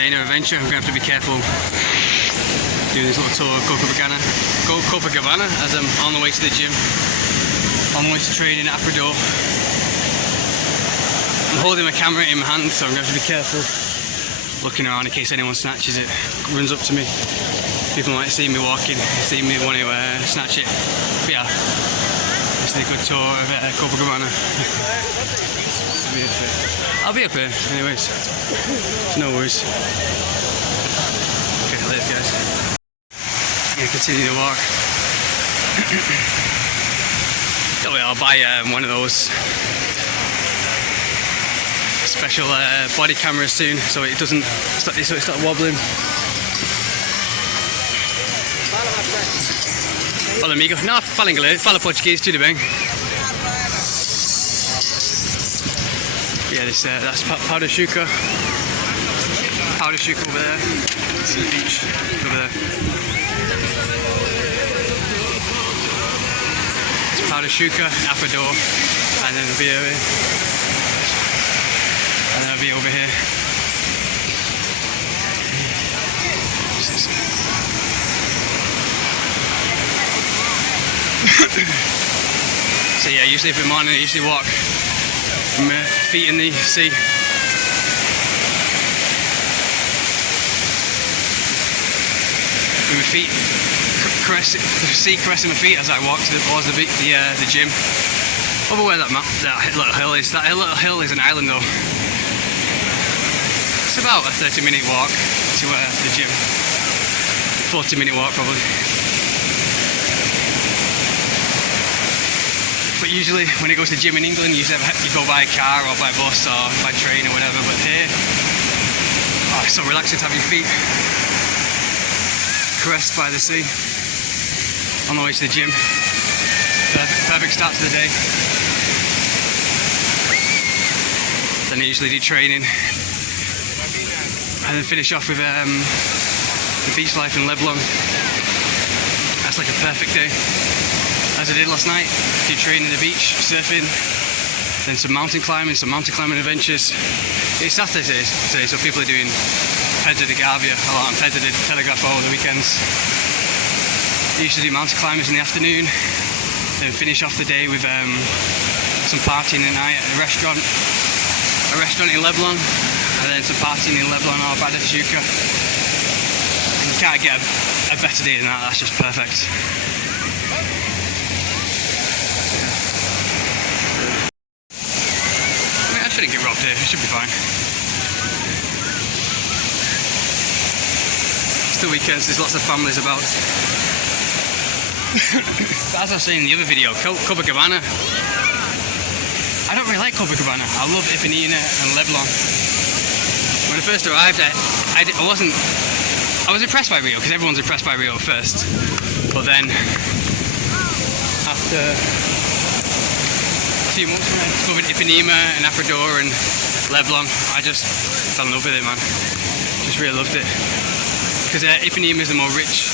entertainer adventure. I'm going to have to be careful doing this little tour of Copacabana as I'm on the way to the gym, on the way to training at Aprador. I'm holding my camera in my hand, so I'm going to have to be careful looking around in case anyone snatches it, runs up to me. People might see me walking, see me want to snatch it. But yeah, this is a good tour of Copacabana. I'll be up here anyways, no worries. Okay, later guys. I'm going to continue to walk. I'll buy one of those special body cameras soon, so it doesn't start wobbling. Fala amigo, não, fala inglês, fala português, tudo bem. Yeah, this that's Powder Shuka over there. This is the beach over there. It's Powder Shuka, Aprador, and then it'll be over here. And then it'll be over here. So yeah, usually every morning I usually walk with my feet in the sea. With my feet caressing my feet as I walk towards the gym. Over where that little hill is. That little hill is an island though. It's about a 30-minute walk to the gym. 40-minute walk probably. But usually when it goes to the gym in England, you go by car or by bus or by train or whatever. But here, oh, it's so relaxing to have your feet caressed by the sea on the way to the gym. Perfect start to the day. Then I usually do training and then finish off with the beach life in Leblon. That's like a perfect day. As I did last night, did training in the beach, surfing, then some mountain climbing adventures. It's Saturday today, so people are doing Pedra de Gavia a lot and Pedra de Telegrafo over the weekends. I usually do mountain climbers in the afternoon, then finish off the day with some partying at night at a restaurant in Leblon, and then some partying in Leblon or Powder Shuka. You can't get a better day than that, that's just perfect. I shouldn't get robbed here, it should be fine. It's the weekends, there's lots of families about. But as I was saying in the other video, Copacabana, I don't really like Copacabana. I love Ipanema and Leblon. When I first arrived, I was impressed by Rio, because everyone's impressed by Rio first. But then, after a few months when I discovered Ipanema and Aprador and Leblon, I just fell in love with it, man. Just really loved it. Because Ipanema is the more rich,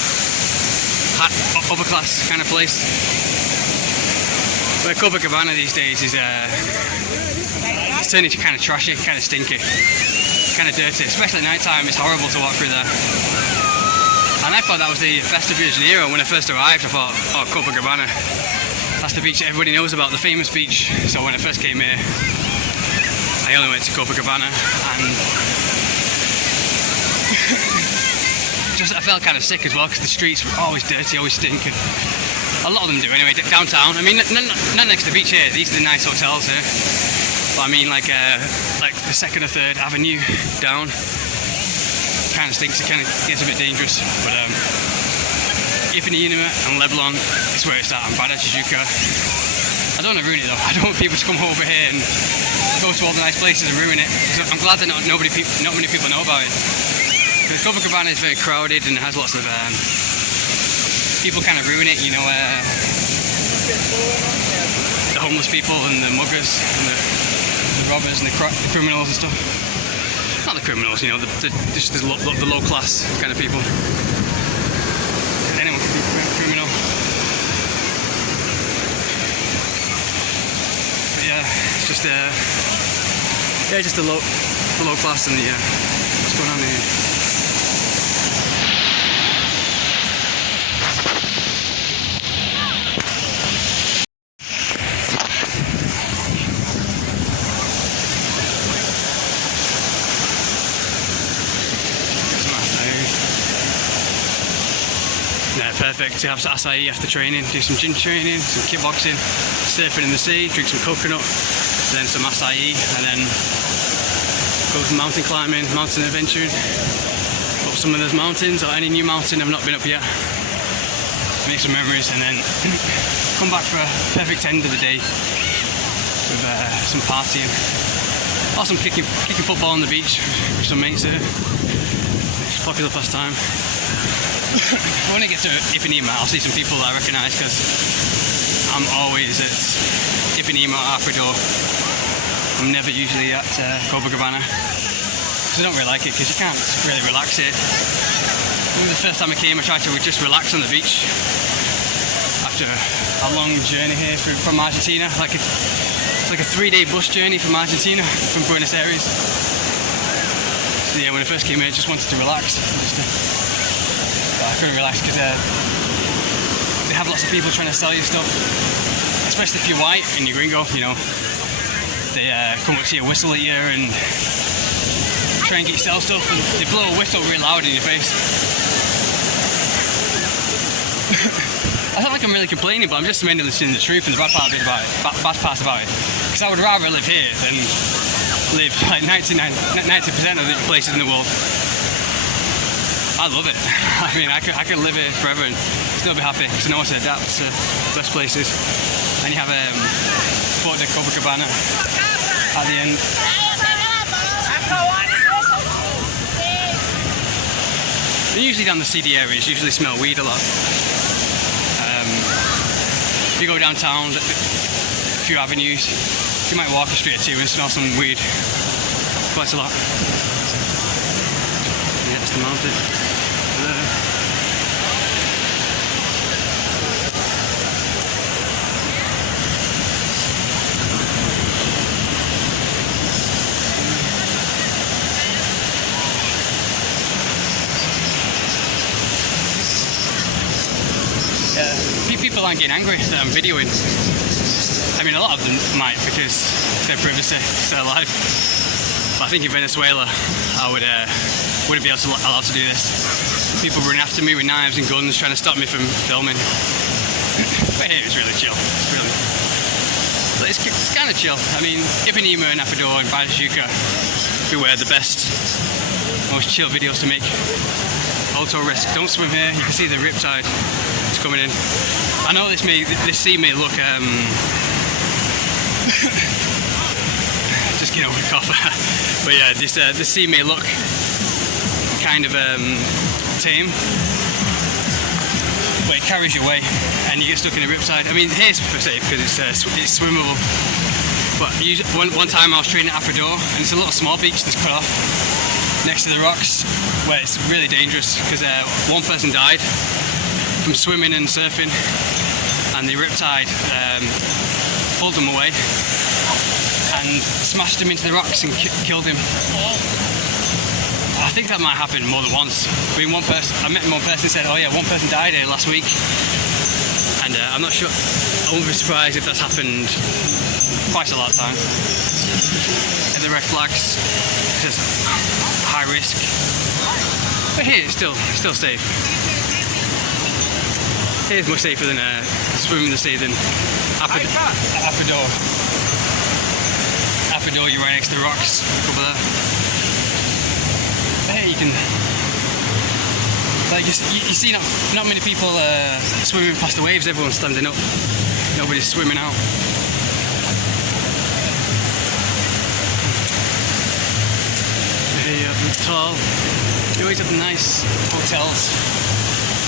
upper class kind of place. Where Copacabana these days is it's turning to kind of trashy, kind of stinky, kind of dirty. Especially at night time, it's horrible to walk through there. And I thought that was the best of Rio de Janeiro. When I first arrived, I thought, oh, Copacabana, that's the beach that everybody knows about, the famous beach. So when I first came here, I only went to Copacabana and I felt kind of sick as well because the streets were always dirty, always stinking. A lot of them do anyway, downtown. I mean, not next to the beach here, these are the nice hotels here. But I mean like the 2nd or 3rd Avenue down. Kind of stinks, it kind of gets a bit dangerous. But Ipanema and Leblon is where it's at, and Powder Shuka. I don't want to ruin it though. I don't want people to come over here and go to all the nice places and ruin it. I'm glad that not many people know about it. Because Copacabana is very crowded and it has lots of people kind of ruin it, you know, the homeless people and the muggers and the robbers and the criminals and stuff. Not the criminals, you know, just the low class kind of people. Anyone can be a criminal. But yeah, it's just just the low class and the what's going on here. to have acai after training, do some gym training, some kickboxing, surfing in the sea, drink some coconut, then some acai, and then go mountain climbing, mountain adventuring, up some of those mountains or any new mountain I've not been up yet, make some memories, and then come back for a perfect end of the day with some partying, or some kicking football on the beach with some mates there. It's a popular pastime. When I get to Ipanema, I'll see some people that I recognise because I'm always at Ipanema or Aprador. I'm never usually at Copacabana because I don't really like it because you can't really relax here. The first time I came, I tried to just relax on the beach after a long journey here from Argentina. It's like a 3-day bus journey from Argentina, from Buenos Aires. So yeah, when I first came here, I just wanted to relax. But I couldn't relax because they have lots of people trying to sell you stuff, especially if you're white and you're gringo, you know. They come up to you, whistle at you and try and get you sell stuff, and they blow a whistle real loud in your face. I don't like I'm really complaining, but I'm just mainly listening to the truth and the bad parts about it. Because I would rather live here than live like 90% of the places in the world. I love it. I mean, I could live here forever and still be happy because I know how to adapt to those places. And you have Fort de Copacabana at the end. And usually down the seedy areas, usually smell weed a lot. If you go downtown, a few avenues, you might walk a street or two and smell some weed quite a lot. Yeah, that's the mountain there. People aren't getting angry that I'm videoing. I mean, a lot of them might because it's their privacy, it's their life. But I think in Venezuela, I wouldn't be allowed to do this. People run after me with knives and guns trying to stop me from filming. But here it's really chill. It's kind of chill. I mean, Ipanema and Aprador and Bajajuca, beware the best, most chill videos to make. Auto risk, don't swim here. You can see the riptide is coming in. I know this sea may look just get over the cough. But yeah, this sea may look kind of tame, but it carries you away and you get stuck in a riptide. I mean, here's for safe because it's swimmable. But one time I was training at Aprador and it's a little small beach that's cut off next to the rocks where it's really dangerous because one person died from swimming and surfing, and the riptide pulled them away and smashed him into the rocks and killed him. I think that might happen more than once. I mean, I met one person who said, oh yeah, one person died here last week, and I'm not sure, I wouldn't be surprised if that's happened quite a lot of times. And the red flags, it says high risk, but here it's still safe. Here's much safer than swimming in the sea than Aprador. Aprador, you're right next to the rocks over there. But here you can, like you see not many people swimming past the waves. Everyone's standing up. Nobody's swimming out. Here you have the tall. You always have nice hotels.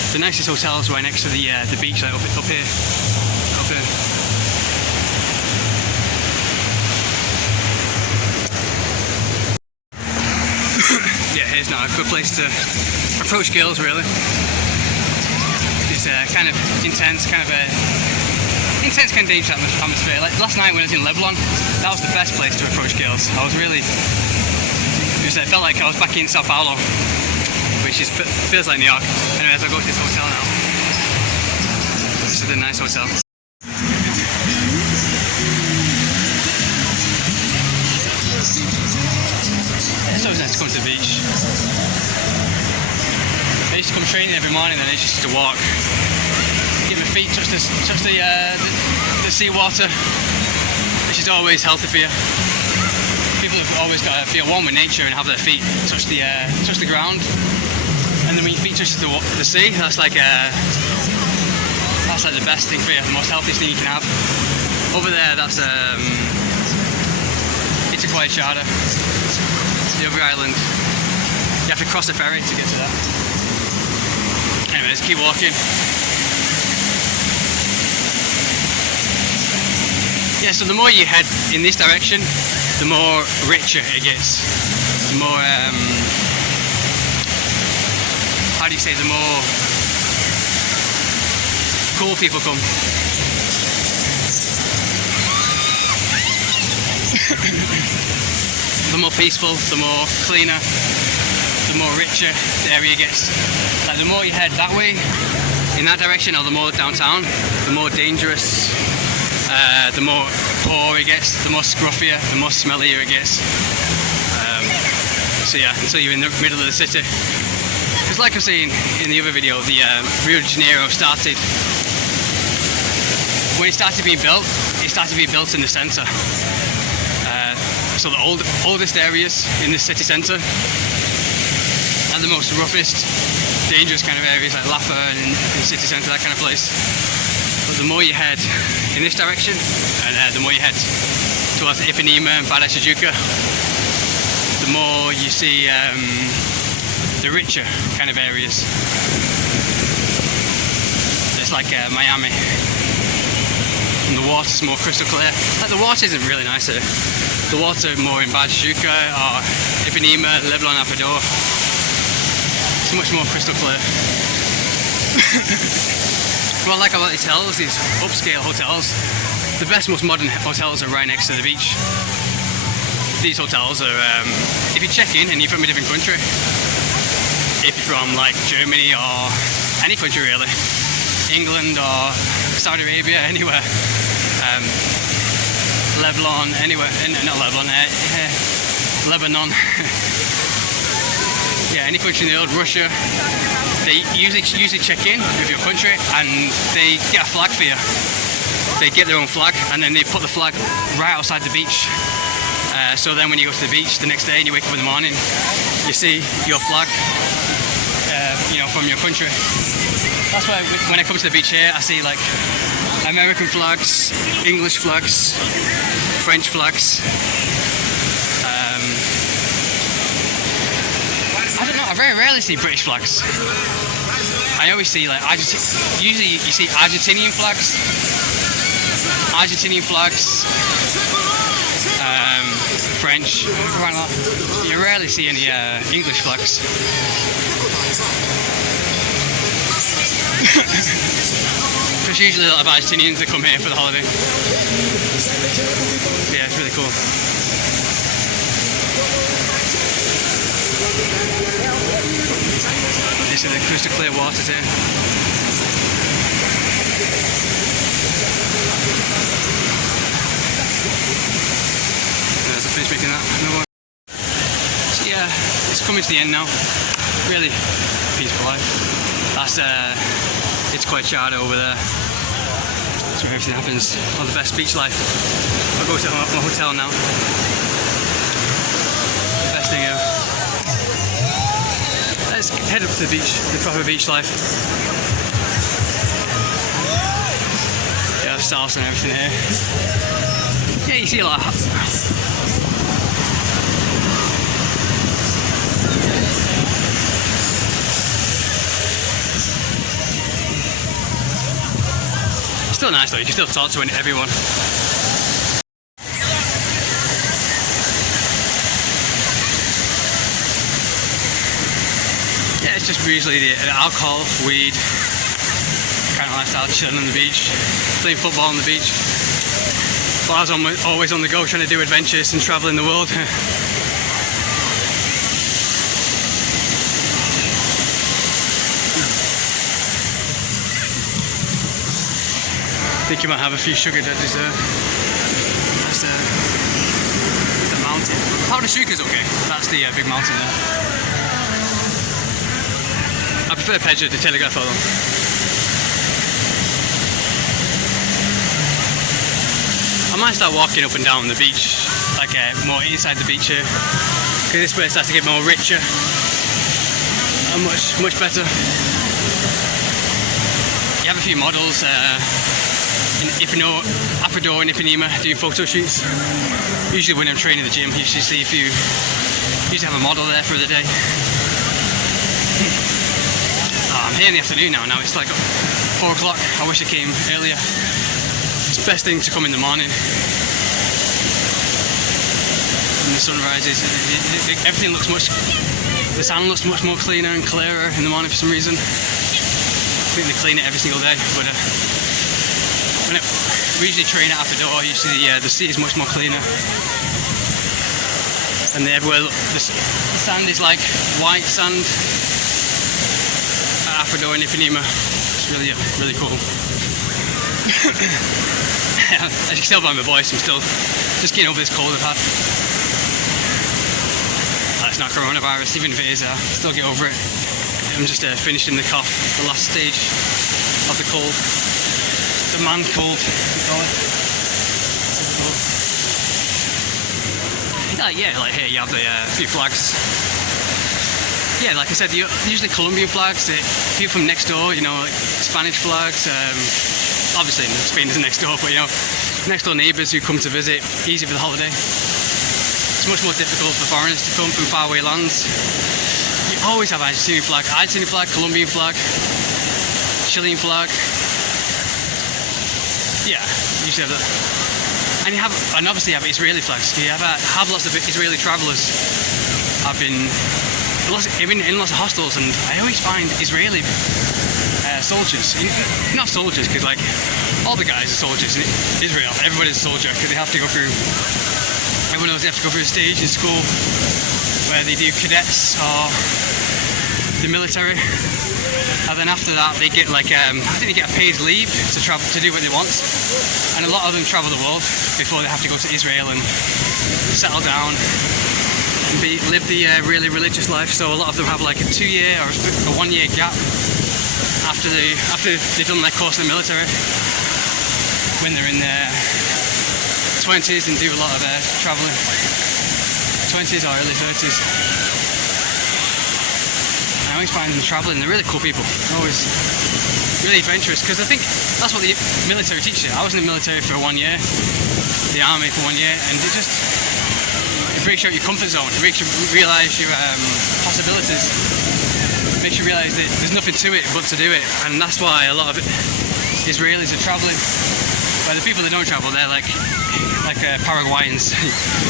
The nicest hotels right next to the beach, like up here. Yeah, here's now a good place to approach girls, really. It's kind of intense, kind of dangerous atmosphere. Like last night when I was in Leblon, that was the best place to approach girls. I was really, it felt like I was back in Sao Paulo, which feels like New York. Anyways, I'll go to this hotel now. This is a nice hotel. It's always nice to come to the beach. I used to come training every morning and I used to walk. feet touch the seawater, which is always healthy for you. People have always got to feel one with nature and have their feet touch the ground. And then when your feet touch the sea, that's like the best thing for you, the most healthiest thing you can have. Over there, that's it's a quiet charter. The other island, you have to cross a ferry to get to that. Anyway, let's keep walking. Yeah, so the more you head in this direction, the more richer it gets. The more, how do you say, the more cool people come. The more peaceful, the more cleaner, the more richer the area gets. Like the more you head that way, in that direction, or the more downtown, the more dangerous, the more poor it gets, the more scruffier, the more smellier it gets. So yeah, until you're in the middle of the city. Because like I was saying in the other video, the Rio de Janeiro started, when it started being built in the centre. So the oldest areas in the city centre and the most roughest, dangerous kind of areas like Lapa and city centre, that kind of place. But the more you head in this direction, and the more you head towards Ipanema and Barra Tijuca, the more you see the richer kind of areas. It's like Miami. And the water's more crystal clear. Like the water isn't really nice here. The water more in Barra Tijuca or Ipanema, Leblon, Apador. It's much more crystal clear. What I like about these hotels, these upscale hotels, the best, most modern hotels are right next to the beach. These hotels are, if you check in and you're from a different country, if you're from like Germany or any country really, England or Saudi Arabia, anywhere, Lebanon, anywhere, not Lebanon, Lebanon. Yeah, any country in the world, Russia, they usually check in with your country and they get a flag for you. They get their own flag and then they put the flag right outside the beach. So then when you go to the beach the next day and you wake up in the morning, you see your flag, from your country. That's why when I come to the beach here, I see like American flags, English flags, French flags. I don't know, I very rarely see British flags. I always see like usually you see Argentinian flags, French, you rarely see any English flags. There's usually a lot of Argentinians that come here for the holiday. Yeah, it's really cool. These are the crystal clear waters here. As I finish making that, no more. So yeah, it's coming to the end now. Really peaceful life. That's it's quite charred over there. That's where everything happens. All the best beach life. I'll go to my hotel now. Best thing ever. Let's head up to the beach, the proper beach life. Yeah, stars and everything here. Yeah, you see a lot of still nice though, you can still talk to everyone. Yeah, it's just usually the alcohol, weed, kind of lifestyle, chilling on the beach, playing football on the beach. But I was always on the go trying to do adventures and travel in the world. I think you might have a few sugar daddies there. That's the mountain. Powder Sugar's okay. That's the big mountain there. I prefer Pedro de Telegrafo though. might start walking up and down the beach, like more inside the beach here, because this place starts to get more richer and much better. You have a few models in Ecuador and Ipanema doing photo shoots. Usually when I'm training the gym, you usually see usually have a model there for the day. I'm here in the afternoon now. Now it's like 4 o'clock. I wish I came earlier. It's the best thing to come in the morning. When the sun rises, everything looks the sand looks much more cleaner and clearer in the morning for some reason. I think they clean it every single day, but we usually train at Ecuador. Usually the sea is much more cleaner, and everywhere the sand is like white sand at Ecuador and Ipanema. It's really cool. As you can tell by my voice, I'm still just getting over this cold I've had. It's not coronavirus, even if it is, I'll still get over it. I'm just finishing the cough, the last stage of the cold. The man cold, we call it. Yeah, like here you have the few flags. Yeah, like I said, usually Colombian flags, people from next door, you know, like Spanish flags. Obviously Spain isn't next door, but you know, next door neighbours who come to visit, easy for the holiday. It's much more difficult for foreigners to come from faraway lands. You always have Argentinian flag, Colombian flag, Chilean flag. Yeah, you usually have that. And obviously you have Israeli flags. You have lots of Israeli travellers. I've been in lots of hostels, and I always find Israeli soldiers. Not soldiers, because like all the guys are soldiers in Israel. Everybody's a soldier because they have to go through. Everyone knows they have to go through a stage in school where they do cadets or the military, and then after that they get like I think they get a paid leave to travel to do what they want. And a lot of them travel the world before they have to go to Israel and settle down and live the really religious life. So a lot of them have like a 2-year or a 1-year gap after they've done their course in the military, when they're in their 20s and do a lot of travelling, 20s or early 30s. I always find them travelling, they're really cool people, always really adventurous, because I think that's what the military teaches you. I was in the military for 1 year, the army for 1 year, and it breaks you out your comfort zone, it makes you realise your possibilities, it makes you realise that there's nothing to it but to do it. And that's why a lot of Israelis are travelling. But the people that don't travel, they're like Paraguayans.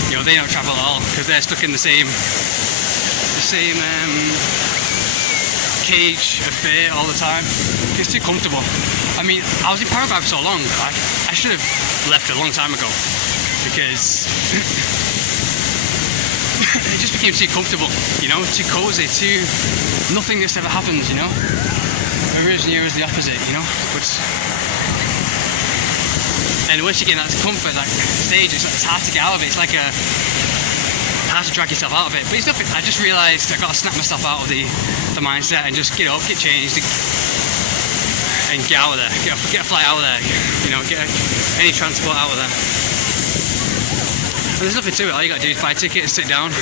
You know, they don't travel at all because they're stuck in the same cage of fear all the time. It's too comfortable. I mean, I was in Paraguay for so long. I should have left a long time ago because it just became too comfortable. You know, too cozy, too nothing that's ever happened. You know, originally it was the opposite. You know, but. And once you get in that comfort, that stage, it's hard to get out of it. It's like hard to drag yourself out of it. But it's nothing. I just realised I've got to snap myself out of the mindset and just get up, get changed, and get out of there. Get a flight out of there. You know, get any transport out of there. And there's nothing to it. All you got to do is buy a ticket and sit down.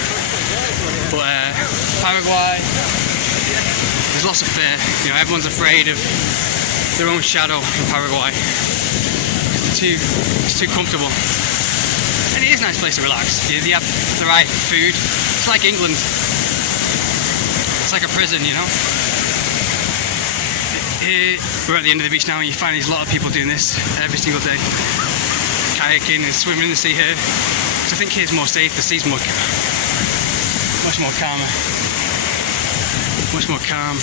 But Paraguay, there's lots of fear. You know, everyone's afraid of their own shadow in Paraguay. It's too comfortable, and it is a nice place to relax. You have the right food. It's like England. It's like a prison, you know. We're at the end of the beach now, and you find there's a lot of people doing this every single day, kayaking and swimming in the sea here. So I think here's more safe. The sea's much more calmer, much more calm.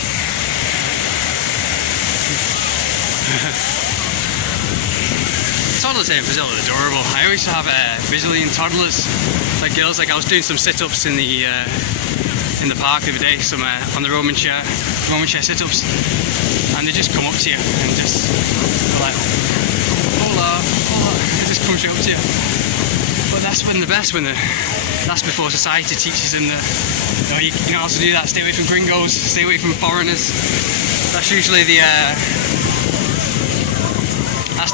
Toddlers here in Brazil are adorable. I always have Brazilian toddlers, like girls. Like I was doing some sit-ups in the park the other day, some on the Roman chair sit-ups, and they just come up to you and just go like, hola, hola. They just come straight up to you. But that's that's before society teaches them that you know how to do that. Stay away from gringos, stay away from foreigners. That's usually the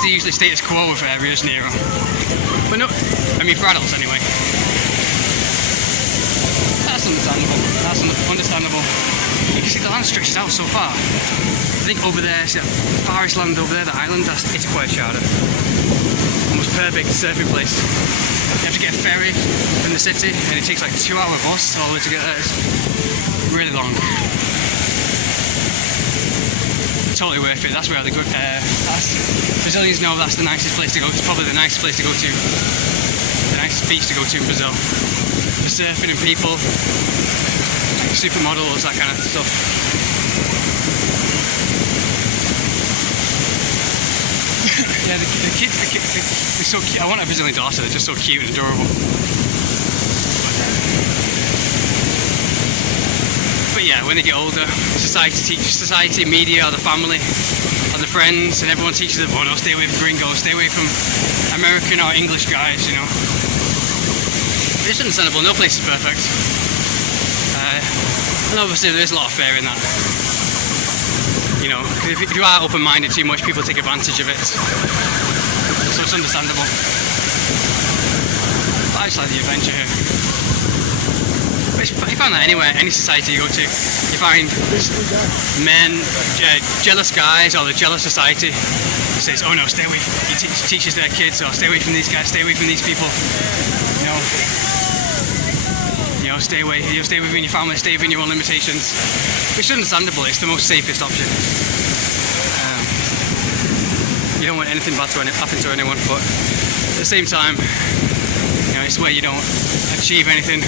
usually status quo of Rio de Janeiro. But no, I mean for adults anyway. That's understandable. That's understandable. You can see the land stretches out so far. I think over there, see that farthest land over there, the island, that's Itaquaquechada. Almost perfect surfing place. You have to get a ferry from the city, and it takes like a 2-hour bus all the way to get there. It's really long. Totally worth it. That's where the good. Brazilians know that's the nicest place to go. It's probably the nicest place to go to. The nicest beach to go to in Brazil. For surfing and people, supermodels, that kind of stuff. Yeah, the kids, they're so cute. I want a Brazilian daughter. They're just so cute and adorable. But yeah, when they get older, society, media, or the family, or the friends, and everyone teaches them, oh no, stay away from gringos, stay away from American or English guys, you know. It's understandable, no place is perfect. And obviously there is a lot of fear in that. You know, if you are open-minded too much, people take advantage of it. So it's understandable. But I just like the adventure here. You find that anywhere, any society you go to, you find men, jealous guys, or the jealous society who says, oh no, stay away from, he teaches their kids, or stay away from these guys, stay away from these people, you know, stay away, stay within your family, stay within your own limitations, which is understandable. It's the most safest option. You don't want anything bad to happen to anyone, but at the same time, you know, it's where you don't achieve anything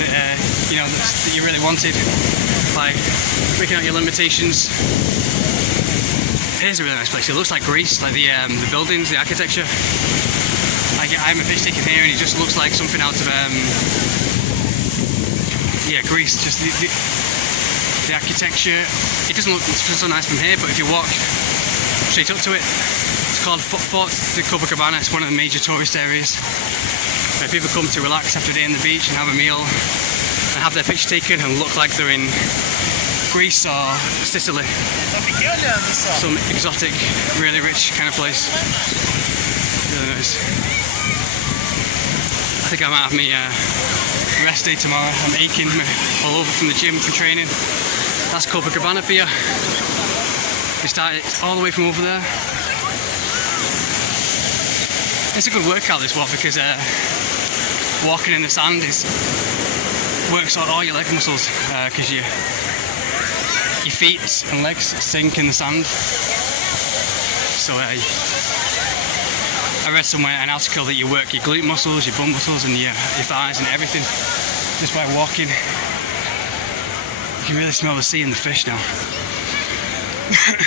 that you know that you really wanted, like breaking out your limitations. Here's a really nice place. It looks like Greece, like the buildings, the architecture. Like I'm a picture taken here, and it just looks like something out of yeah, Greece. Just the architecture. It doesn't look so nice from here, but if you walk straight up to it, it's called Fort de Copacabana. It's one of the major tourist areas where people come to relax after a day on the beach and have a meal and have their picture taken and look like they're in Greece or Sicily. Some exotic, really rich kind of place. Really nice. I think I might have me rest day tomorrow. I'm aching all over from the gym for training. That's Copacabana for you. We started all the way from over there. It's a good workout, this walk, because walking in the sand works on all your leg muscles, because your feet and legs sink in the sand. So I read somewhere an article that you work your glute muscles, your bum muscles, and your thighs and everything just by walking. You can really smell the sea and the fish now.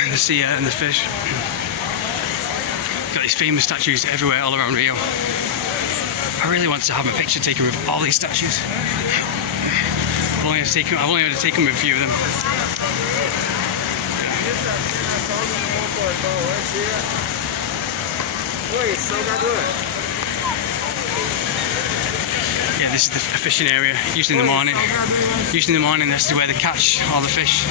The sea and the fish. Got these famous statues everywhere all around Rio. I really want to have a picture taken with all these statues. I've only able to take them with a few of them. Yeah, this is the fishing area. Usually in the morning, this is where they catch all the fish.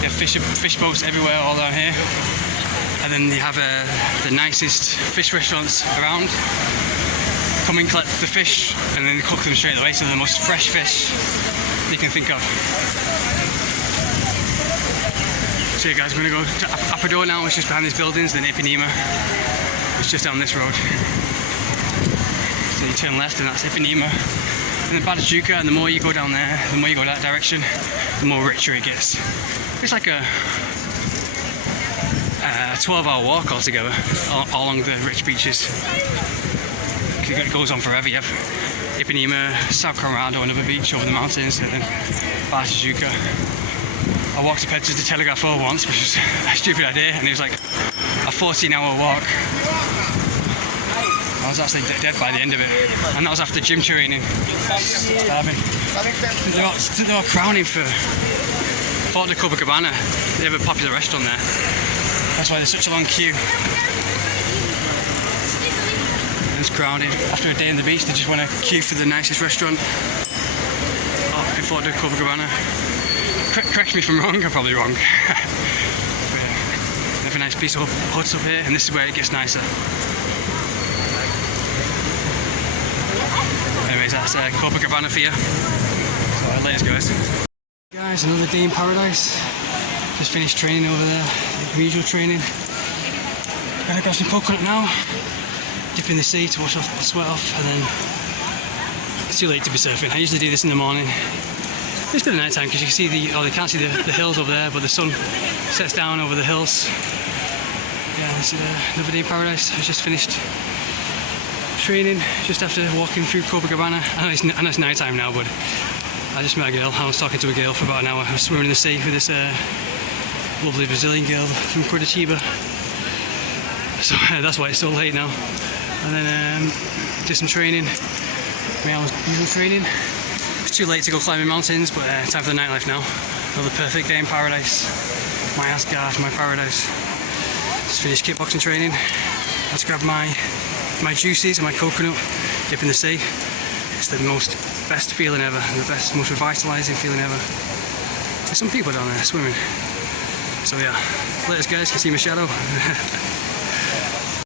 They have fish boats everywhere all down here. And then they have the nicest fish restaurants around. Come and collect the fish and then they cook them straight away, so they're the most fresh fish you can think of. So yeah guys, we're going to go to Apador now, which is just behind these buildings, then Ipanema. It's just down this road. So you turn left and that's Ipanema. And then Batijuca, and the more you go down there, the more you go that direction, the more richer it gets. It's like a 12-hour walk altogether, all along the rich beaches. It goes on forever. You have Ipanema, Sao Conrado, another beach over the mountains, and then Batijuca. I walked to Pedras de Telegrafo once, which was a stupid idea, and it was like a 14-hour walk. I was actually dead by the end of it, and that was after gym training. Starving. They were crowning for Fort de Copacabana. They have a popular restaurant there. That's why there's such a long queue. It's crowded. After a day on the beach, they just want to queue for the nicest restaurant in Fort de Copacabana. Correct me if I'm wrong, I'm probably wrong. But yeah, they have a nice piece of huts up here, and this is where it gets nicer. That's Copacabana for you. So latest guys. Guys, another day in paradise. Just finished training over there, the usual training. Gonna grab some coconut now, dip in the sea to wash off the sweat off, and then it's too late to be surfing. I usually do this in the morning. It's good at night time because you can see they can't see the hills over there, but the sun sets down over the hills. Yeah, this is another day in paradise. I just finished training just after walking through Copacabana. I know it's night time now, but I just met a girl. I was talking to a girl for about an hour. I was swimming in the sea with this lovely Brazilian girl from Curitiba. So that's why it's so late now. And then did some training. My usual training. It's too late to go climbing mountains, but time for the nightlife now. Another perfect day in paradise. My Asgard, my paradise. Just finished kickboxing training. Let's grab my juices and my coconut, dip in the sea. It's the best feeling ever, the most revitalising feeling ever. There's some people down there swimming. So yeah, latest guys, can see my shadow.